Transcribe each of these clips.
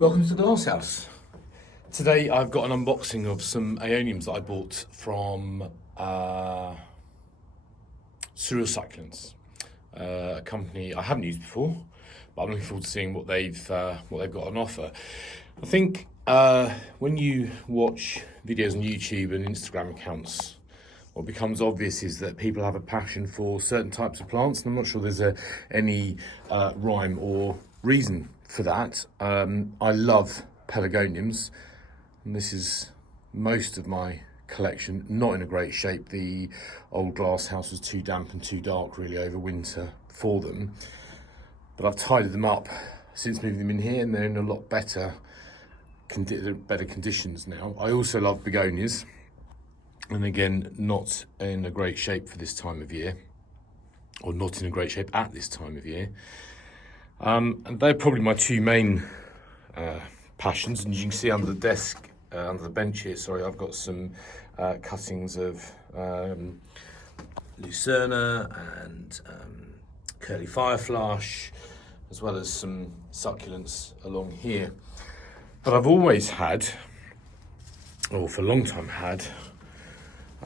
Welcome to the Glass House. Today I've got an unboxing of some Aeoniums that I bought from Cereal Succulents, a company I haven't used before, but I'm looking forward to seeing what they've got on offer. I think when you watch videos on YouTube and Instagram accounts, what becomes obvious is that people have a passion for certain types of plants, and I'm not sure there's any rhyme or reason for that. I love pelargoniums, and this is most of my collection, not in a great shape. The old glass house was too damp and too dark really over winter for them, but I've tidied them up since moving them in here, and they're in a lot better conditions now. I also love begonias, and again, not in a great shape for this time of year, or not in a great shape at this time of year. And they're probably my two main passions. And you can see under the desk, under the bench here, sorry, I've got some cuttings of Lucerne and curly fireflush, as well as some succulents along here. But I've always had, or for a long time had,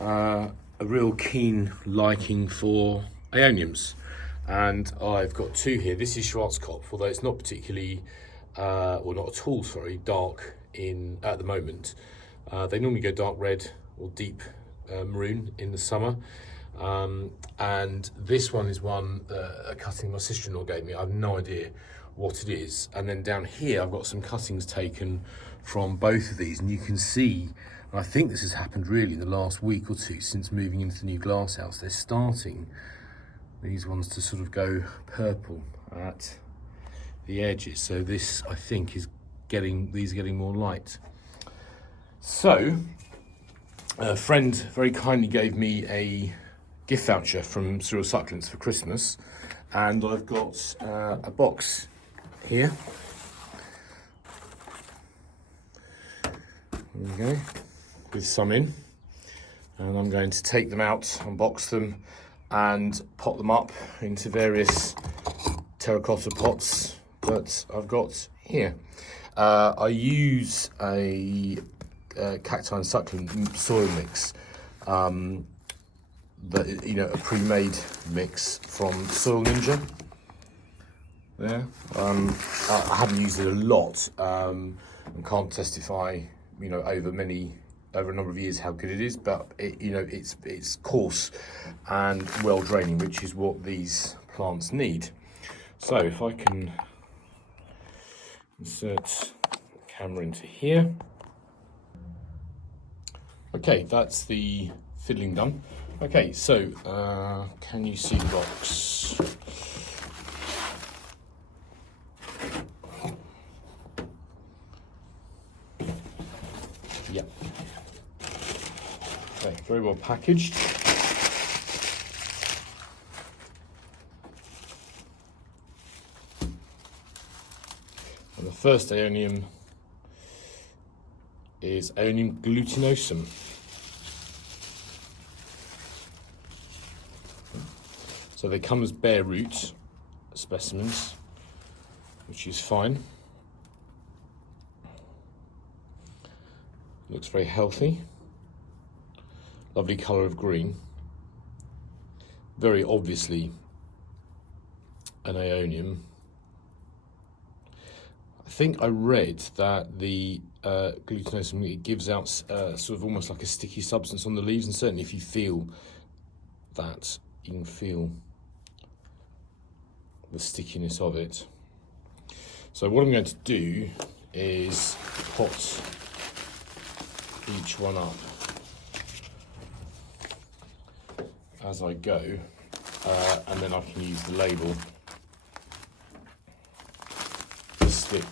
a real keen liking for Aeoniums, and I've got two here. This is Schwarzkopf, although it's not particularly, or not at all, sorry, dark at the moment. They normally go dark red or deep maroon in the summer, and this one is one a cutting my sister-in-law gave me. I have no idea what it is. And then down here I've got some cuttings taken from both of these, and you can see, and I think this has happened really in the last week or two since moving into the new glass house, they're starting, these ones, to sort of go purple at the edges. So this, I think, is these are getting more light. So a friend very kindly gave me a gift voucher from Cereal Succulents for Christmas, and I've got a box here. There we go, with some in, and I'm going to take them out, unbox them, and pot them up into various terracotta pots that I've got here. I use a cacti and succulent soil mix, that, you know, a pre-made mix from Soil Ninja. There, I haven't used it a lot, and can't testify, you know, over a number of years how good it is, but it's coarse and well draining, which is what these plants need. So if I can insert the camera into here. Okay, that's the fiddling done. Okay, so can you see the box? Yeah. Okay, very well packaged. And the first Aeonium is Aeonium Glutosum. So they come as bare root specimens, which is fine. Looks very healthy. Lovely colour of green. Very obviously an Aeonium. I think I read that the Glutosum, it gives out sort of almost like a sticky substance on the leaves, and certainly if you feel that, you can feel the stickiness of it. So what I'm going to do is pot each one up as I go, and then I can use the label to stick,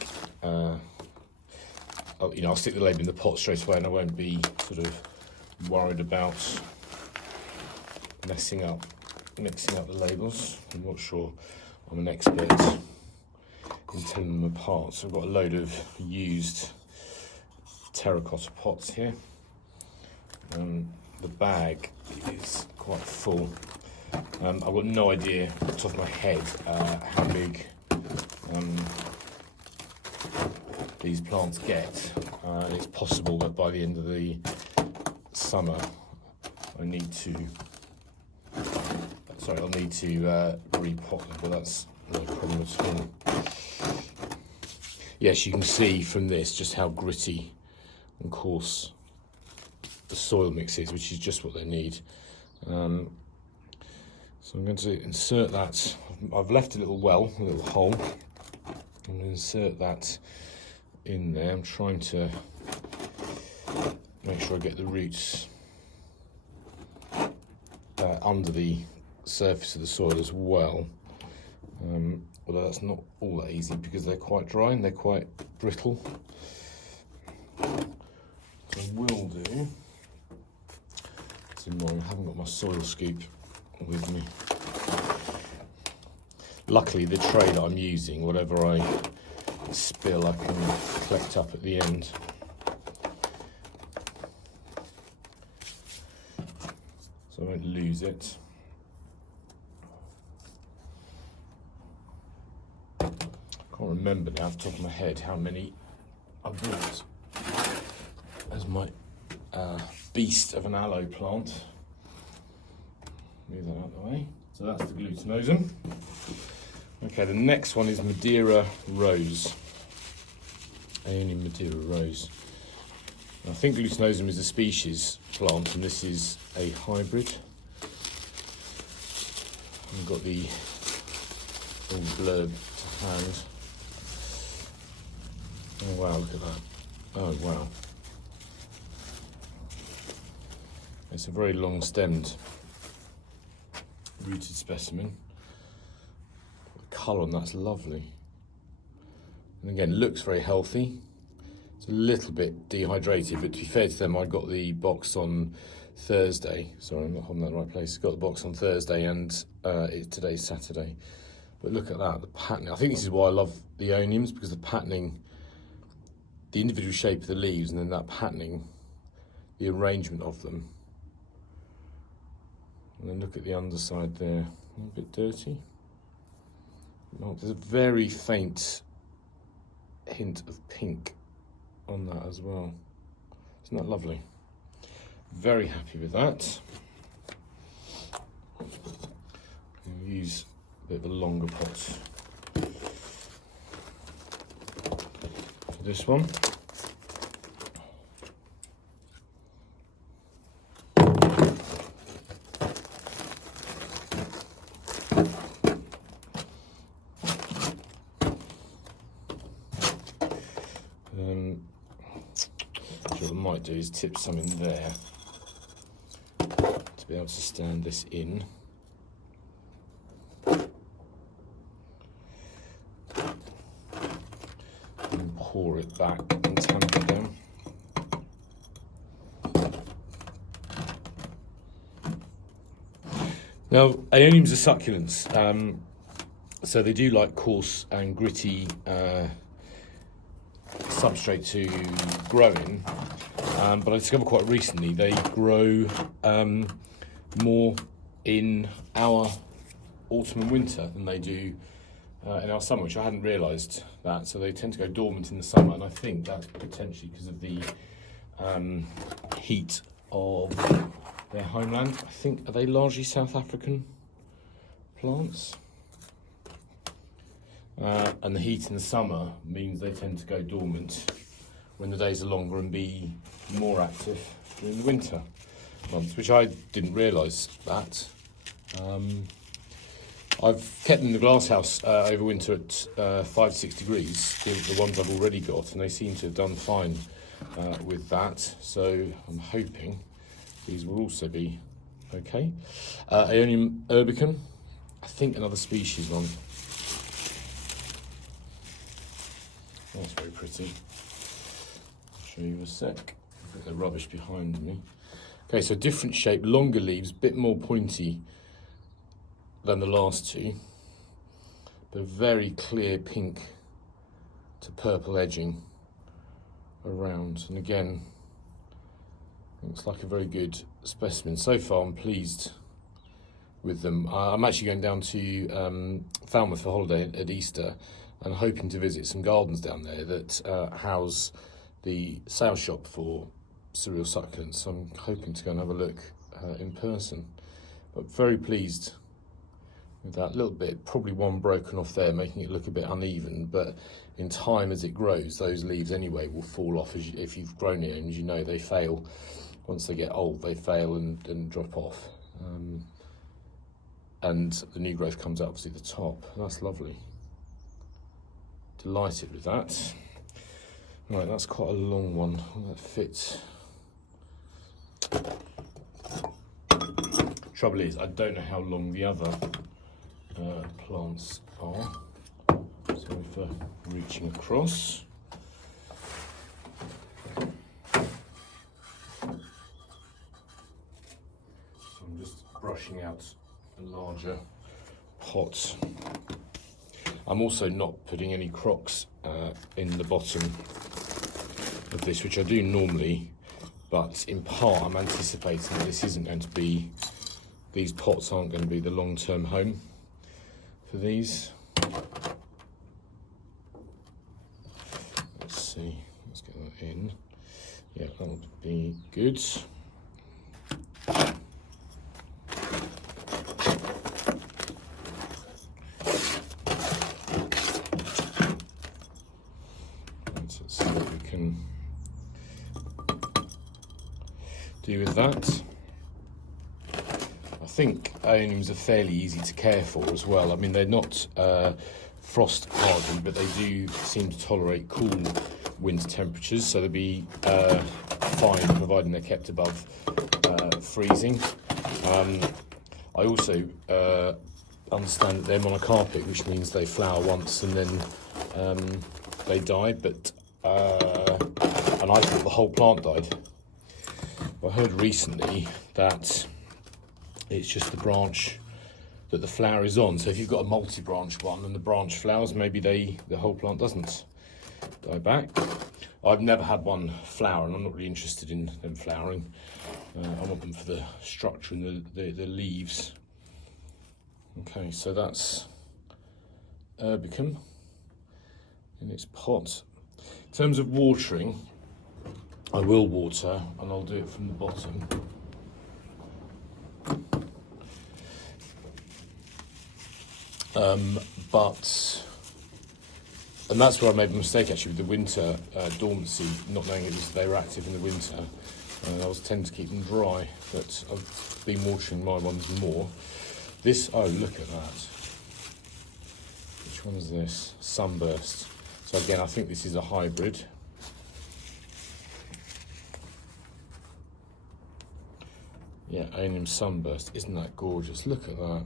I'll stick the label in the pot straight away, and I won't be sort of worried about mixing up the labels. I'm not sure I'm an expert in telling them apart. So I've got a load of used terracotta pots here. The bag is quite full. I've got no idea off the top of my head how big these plants get. It's possible that by the end of the summer I'll need to repot them, but that's no problem at all. Yes, you can see from this just how gritty and coarse the soil mix is, which is just what they need. So I'm going to insert that. I've left a little well, a little hole. I'm going to insert that in there. I'm trying to make sure I get the roots under the surface of the soil as well. Although that's not all that easy because they're quite dry and they're quite brittle. So I will do. It's annoying, I haven't got my soil scoop with me. Luckily, the tray that I'm using, whatever I spill, I can collect up at the end. So I won't lose it. I can't remember now off the top of my head how many I bought as my beast of an aloe plant. Move that out of the way. So that's the Glutosum. Okay, the next one is Madeira Rose. Aeonium Madeira Rose. I think Glutosum is a species plant, and this is a hybrid. I've got the little blurb to hand. Oh wow, look at that. Oh wow. It's a very long stemmed rooted specimen. The colour on that's lovely. And again, looks very healthy. It's a little bit dehydrated, but to be fair to them, I got the box on Thursday. Sorry, I'm not holding that in the right place. Got the box on Thursday, and today's Saturday. But look at that, the patterning. I think this is why I love the Aeoniums, because the patterning, the individual shape of the leaves, and then that patterning, the arrangement of them. And then look at the underside there, a bit dirty. Oh, there's a very faint hint of pink on that as well. Isn't that lovely? Very happy with that. I'll use a bit of a longer pot for this one. What I might do is tip some in there to be able to stand this in. And pour it back and tamp it down. Now, Aeoniums are succulents, so they do like coarse and gritty substrate to grow in, but I discovered quite recently they grow more in our autumn and winter than they do in our summer, which I hadn't realised that. So they tend to go dormant in the summer, and I think that's potentially because of the heat of their homeland. I think, are they largely South African plants? And the heat in the summer means they tend to go dormant when the days are longer and be more active during the winter months, which I didn't realise that. I've kept them in the glass house over winter at 5 to 6 degrees, the ones I've already got, and they seem to have done fine with that. So I'm hoping these will also be okay. Aeonium Herbican, I think another species one. That's very pretty. I'll show you in a sec. I've got the rubbish behind me. Okay, so different shape, longer leaves, a bit more pointy than the last two, but very clear pink to purple edging around. And again, looks like a very good specimen. So far I'm pleased with them. I'm actually going down to Falmouth for holiday at Easter, and hoping to visit some gardens down there that house the sale shop for cereal succulents. So I'm hoping to go and have a look in person. But very pleased with that. Little bit, probably one broken off there, making it look a bit uneven, but in time as it grows, those leaves anyway will fall off. If you've grown Aeoniums, you know they fail. Once they get old, they fail and drop off. And the new growth comes out obviously at the top. That's lovely. Delighted with that. Right, that's quite a long one. That fits. Trouble is, I don't know how long the other plants are. Sorry for reaching across. So I'm just brushing out a larger pot. I'm also not putting any crocks in the bottom of this, which I do normally, but in part I'm anticipating that this isn't going to be, these pots aren't going to be the long-term home for these. Let's see, let's get that in. Yeah, that would be good. Let's see what we can do with that. I think Aeoniums are fairly easy to care for as well. I mean, they're not frost hardy, but they do seem to tolerate cool winter temperatures, so they'll be fine providing they're kept above freezing. I also understand that they're monocarpic, which means they flower once and then they die, but and I thought the whole plant died. I heard recently that it's just the branch that the flower is on. So if you've got a multi-branch one and the branch flowers, maybe the whole plant doesn't die back. I've never had one flower, and I'm not really interested in them flowering. I want them for the structure and the leaves. Okay, so that's Herbicum in its pot. In terms of watering, I will water, and I'll do it from the bottom. And that's where I made a mistake actually with the winter dormancy, not knowing they were active in the winter. I was tend to keep them dry, but I've been watering my ones more. This, oh look at that. Which one is this? Sunburst. So again, I think this is a hybrid. Yeah, Aeonium Sunburst. Isn't that gorgeous? Look at that.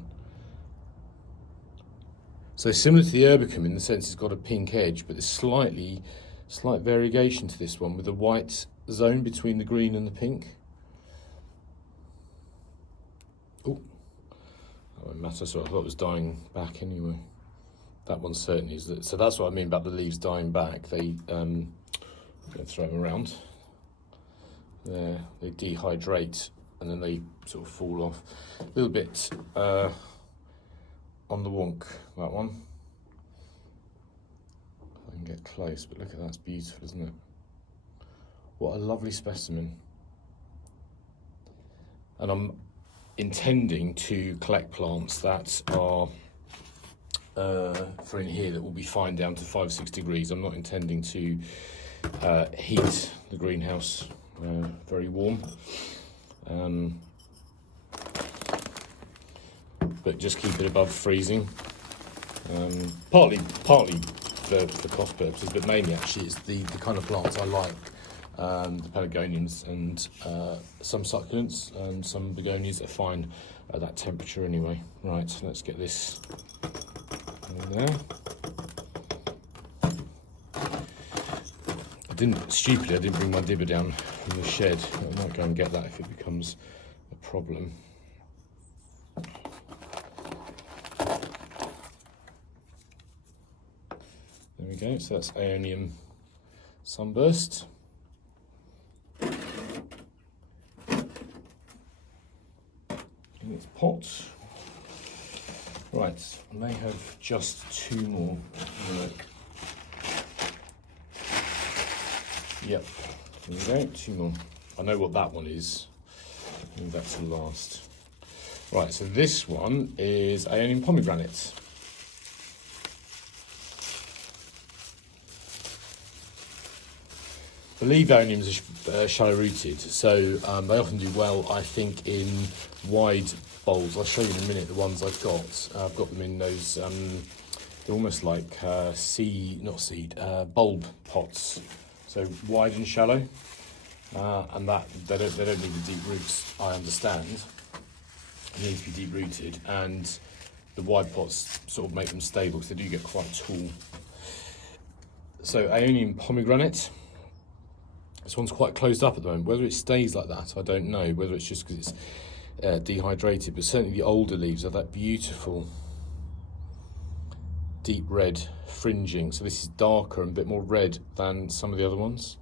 So similar to the Herbicum in the sense it's got a pink edge, but there's slight variegation to this one with a white zone between the green and the pink. Oh, that won't matter. So I thought it was dying back anyway. That one certainly is. So that's what I mean about the leaves dying back. They don't throw them around. There, they dehydrate and then they sort of fall off. A little bit on the wonk, that one. If I can get close, but look at that, it's beautiful, isn't it? What a lovely specimen. And I'm intending to collect plants that are for in here that will be fine down to 5-6 degrees. I'm not intending to heat the greenhouse very warm. But just keep it above freezing. Partly for cost purposes, but mainly actually it's the kind of plants I like. The pelargoniums and some succulents and some begonias are fine at that temperature anyway. Right, so let's get this in there. Stupidly, I didn't bring my dibber down from the shed. I might go and get that if it becomes a problem. There we go, so that's Aeonium Sunburst. In its pot. Right, I may have just 2 more. Look. Yep, there we go, 2 more. I know what that one is. Move that to last. Right, so this one is Aeonium Pomegranate. I believe Aeoniums are shallow rooted, so they often do well, I think, in wide bowls. I'll show you in a minute the ones I've got. I've got them in those, they're almost like bulb pots. So wide and shallow, and that they don't need the deep roots, I understand. They need to be deep rooted, and the wide pots sort of make them stable because they do get quite tall. So Aeonium Pomegranate. This one's quite closed up at the moment. Whether it stays like that, I don't know. Whether it's just because it's dehydrated, but certainly the older leaves have that beautiful deep red fringing. So this is darker and a bit more red than some of the other ones.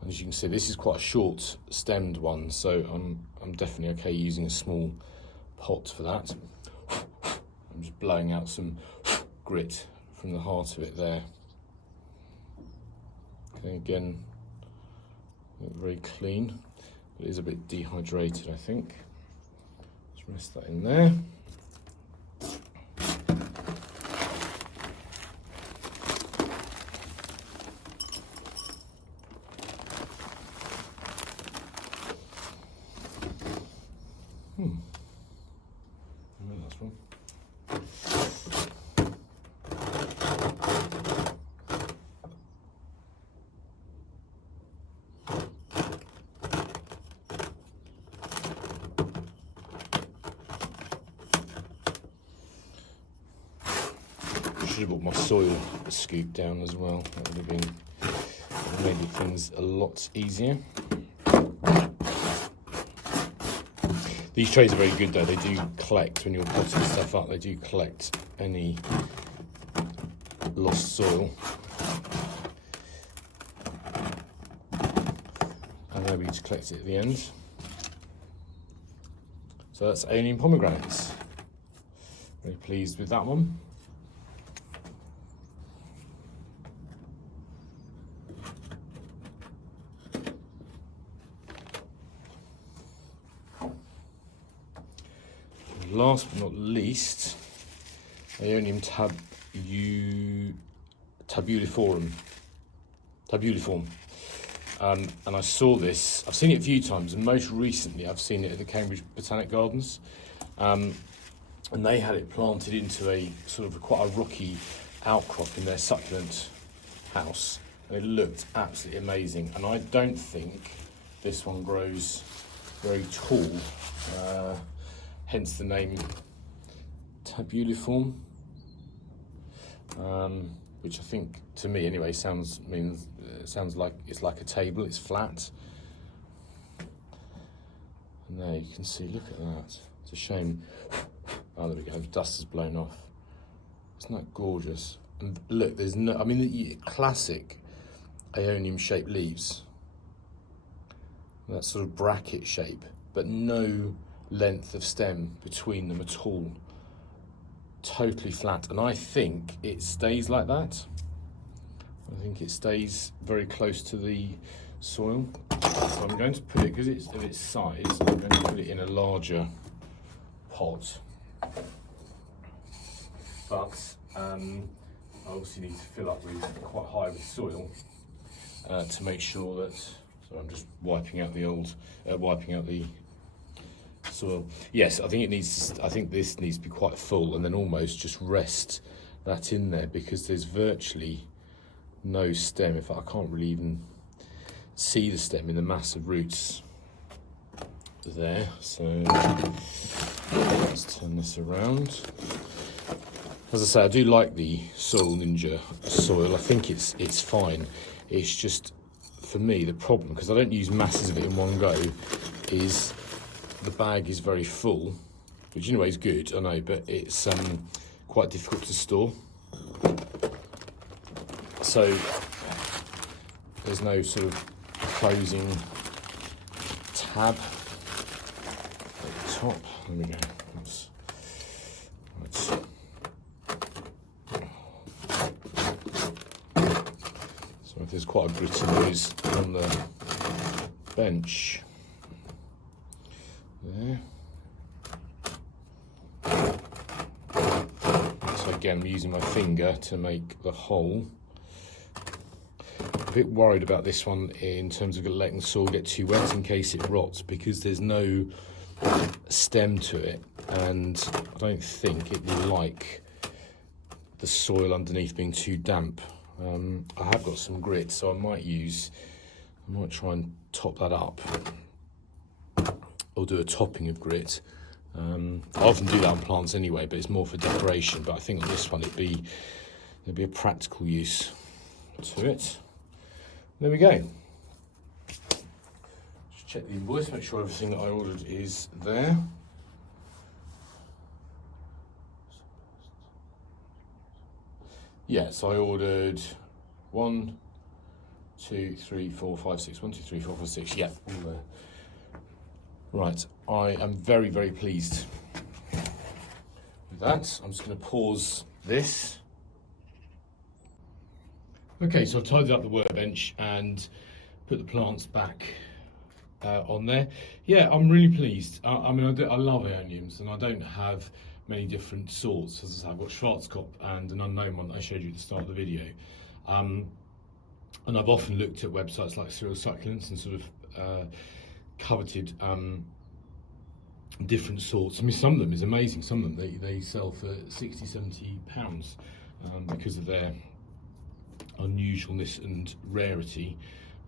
And as you can see, this is quite a short stemmed one, so I'm definitely okay using a small pot for that. I'm just blowing out some grit from the heart of it there. Okay, again, very clean, but it is a bit dehydrated, I think. Let's rest that in there. Where that's from. Should have brought my soil scoop down as well. That would have made things a lot easier. These trays are very good though. They do collect, when you're potting stuff up, they do collect any lost soil. And maybe to collect it at the end. So that's Aeonium Pomegranates. Very pleased with that one. Last but not least, Aeonium Tabuliform. And I saw this, I've seen it a few times, and most recently I've seen it at the Cambridge Botanic Gardens. And they had it planted into a sort of quite a rocky outcrop in their succulent house. And it looked absolutely amazing. And I don't think this one grows very tall. Hence the name Tabuliform, which I think, to me anyway, sounds like it's like a table. It's flat, and there you can see. Look at that. It's a shame. Oh, there we go. The dust has blown off. Isn't that gorgeous? And look, there's no. I mean, the classic Aeonium shaped leaves. That sort of bracket shape, but no length of stem between them at all. Totally flat, and I think it stays like that. I think it stays very close to the soil. So I'm going to put it, because it's of its size, I'm going to put it in a larger pot. But I obviously need to fill up with quite high with soil to make sure that. So I'm just wiping out the soil. Yes, I think this needs to be quite full, and then almost just rest that in there, because there's virtually no stem. In fact, I can't really even see the stem in the mass of roots there. So let's turn this around. As I say, I do like the Soil Ninja soil. I think it's fine. It's just, for me, the problem, because I don't use masses of it in one go, is the bag is very full, which in a way is good, I know, but it's quite difficult to store. So there's no sort of closing tab at the top. There we go. there's quite a gritty nose on the bench. There. So again, I'm using my finger to make the hole. A bit worried about this one in terms of letting the soil get too wet in case it rots, because there's no stem to it, and I don't think it will like the soil underneath being too damp. I have got some grit, so I might try and top that up, or do a topping of grit. I often do that on plants anyway, but it's more for decoration. But I think on this one there'd be a practical use to it. There we go. Just check the invoice, make sure everything that I ordered is there. Yeah, so I ordered 1, 2, 3, 4, 5, 6. 1, 2, 3, 4, 5, 6. Yeah, all there. Right, I am very, very pleased with that. I'm just going to pause this. Okay, so I've tidied up the workbench and put the plants back on there. Yeah, I'm really pleased. I mean, I love Aeoniums, and I don't have many different sorts. As I say, I've got Schwarzkopf and an unknown one that I showed you at the start of the video. And I've often looked at websites like Cereal Succulents and sort of coveted different sorts. I mean, some of them is amazing. Some of them they sell for 60, 70 pounds because of their unusualness and rarity.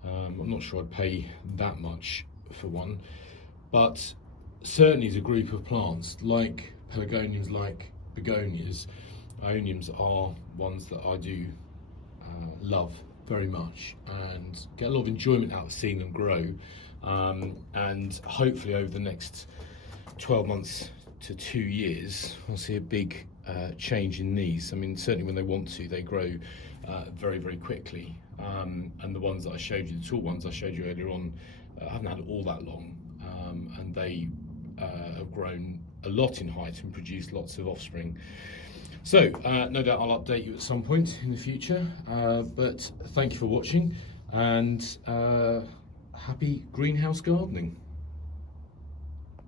I'm not sure I'd pay that much for one, but certainly as a group of plants like pelargoniums, like begonias, Aeoniums are ones that I do love very much and get a lot of enjoyment out of seeing them grow. And hopefully over the next 12 months to 2 years, I'll see a big change in these. I mean, certainly when they want to, they grow very, very quickly. And the ones that I showed you, the tall ones I showed you earlier on, haven't had all that long. And they have grown a lot in height and produced lots of offspring. So, no doubt I'll update you at some point in the future. But thank you for watching, and happy greenhouse gardening.